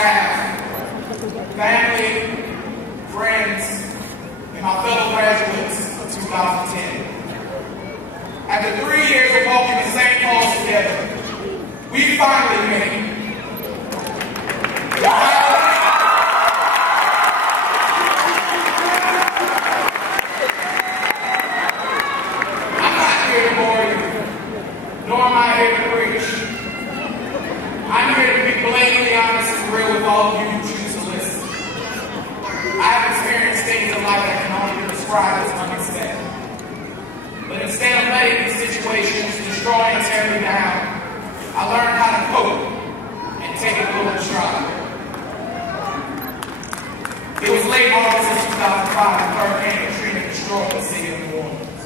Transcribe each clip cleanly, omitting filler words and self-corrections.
staff, family, friends, and my fellow graduates of 2010. After 3 years of walking the same halls together, we finally made it. I'm not here to bore you, nor am I here to preach. I'm here to be blatantly honest and real with all of you who choose to listen. I have experienced things in life that can only be described as unexpected. But instead of letting these situations destroy and tear me down, I learned how to cope and take it a little stride. It was late August of 2005 when Hurricane Katrina destroyed the city of New Orleans.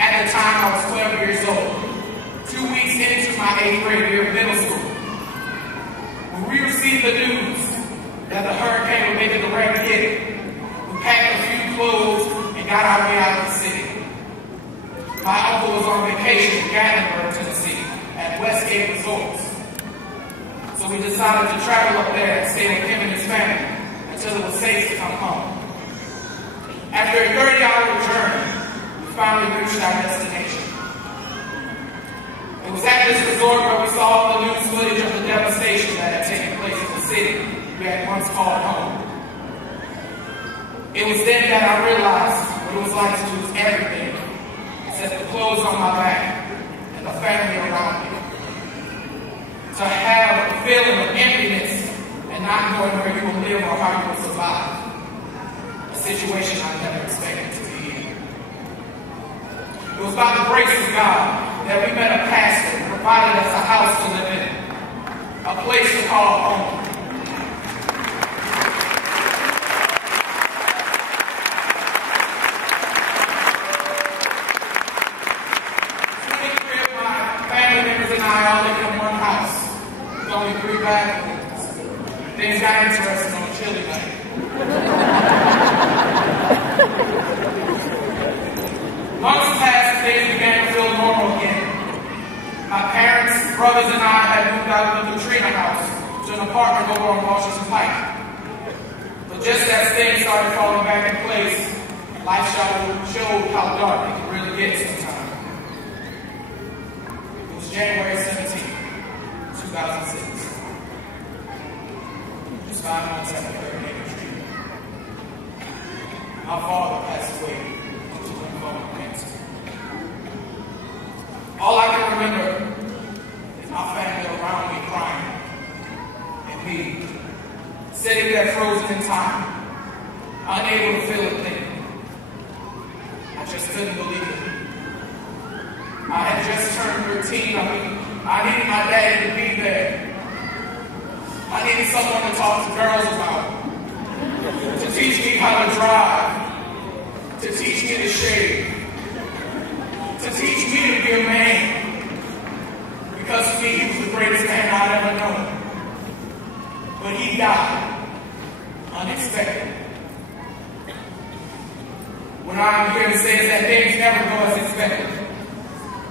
At the time, I was 12 years old, 2 weeks into my 8th grade year of middle school. When we received the news that the hurricane would make a direct hit, we packed a few clothes and got our way out of the city. My uncle was on vacation in Gatlinburg, Tennessee, at Westgate Resorts. So we decided to travel up there and stay with him and his family until it was safe to come home. After a 30-hour journey, we finally reached our destination. It was at this resort where we saw the news footage of the devastation that had taken place in the city we had once called home. It was then that I realized what it was like to lose everything, except the clothes on my back and the family around me. To have a feeling of emptiness and not knowing where you will live or how you will survive. A situation I never expected to be in. It was by the grace of God that we met a pastor who provided us a house to live in, a place to call home. Only 3 bathrooms. Things got interesting on a chilly night. Months passed and things began to feel normal again. My parents, brothers, and I had moved out of the Katrina house to an apartment over on Washington Pike. But just as things started falling back in place, life showed how dark it could really get sometimes. It was January 17th. 2006. Just 5 months after Hurricane Katrina. My father passed away due to lymphoma cancer. All I can remember is my family around me crying, and me sitting there frozen in time, unable to feel a thing. I just couldn't believe it. I had just turned 13. I needed my daddy to be there. I needed someone to talk to girls about, to teach me how to drive, to teach me to shave, to teach me to be a man. Because to me, he was the greatest man I'd ever known. But he died unexpectedly. What I'm here to say is that things never go as expected.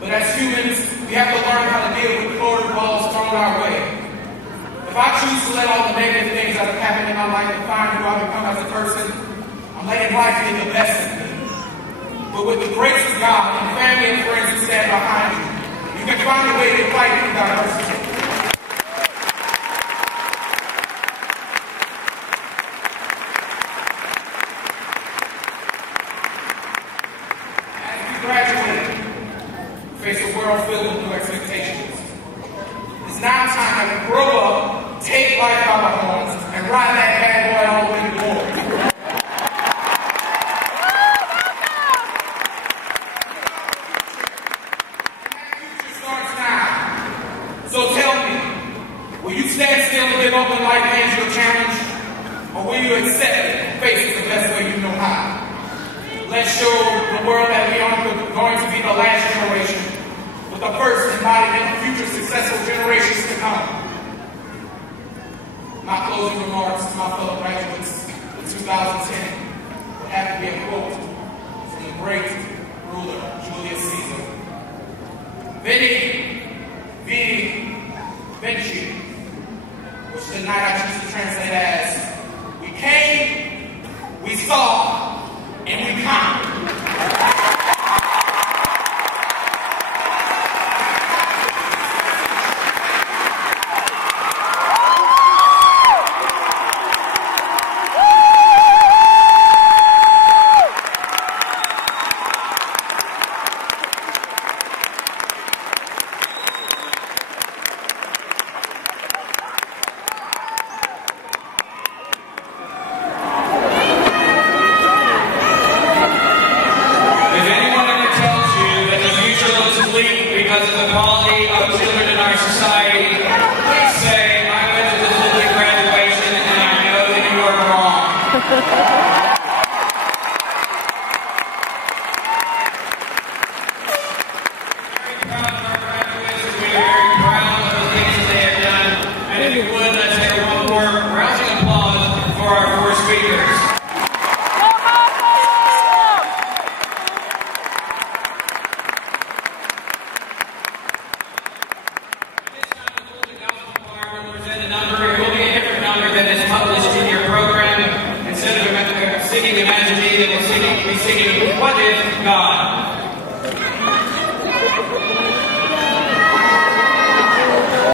But as humans, we have to learn how to deal with curveballs thrown our way. If I choose to let all the negative things that have happened in my life define who I become as a person, I'm letting life get the best of me. But with the grace of God and family and friends who stand behind you, you can find a way to fight through diversity. As we graduate, face a world filled with new expectations. It's now time to grow up, take life by the horns, and ride that bad boy all the way to glory. That future starts now. So tell me, will you stand still and give up when life hands you a challenge? Or will you accept it and face it the best way you know how? Let's show the world that we aren't going to be the last generation, but the first embodiment of future successful generations to come. My closing remarks to my fellow graduates of 2010 would have to be a quote from the great ruler, Julius Caesar. Veni, Vidi, Vinci, which the night I published in your program. Instead of singing Imagine Me, they will be singing What If God.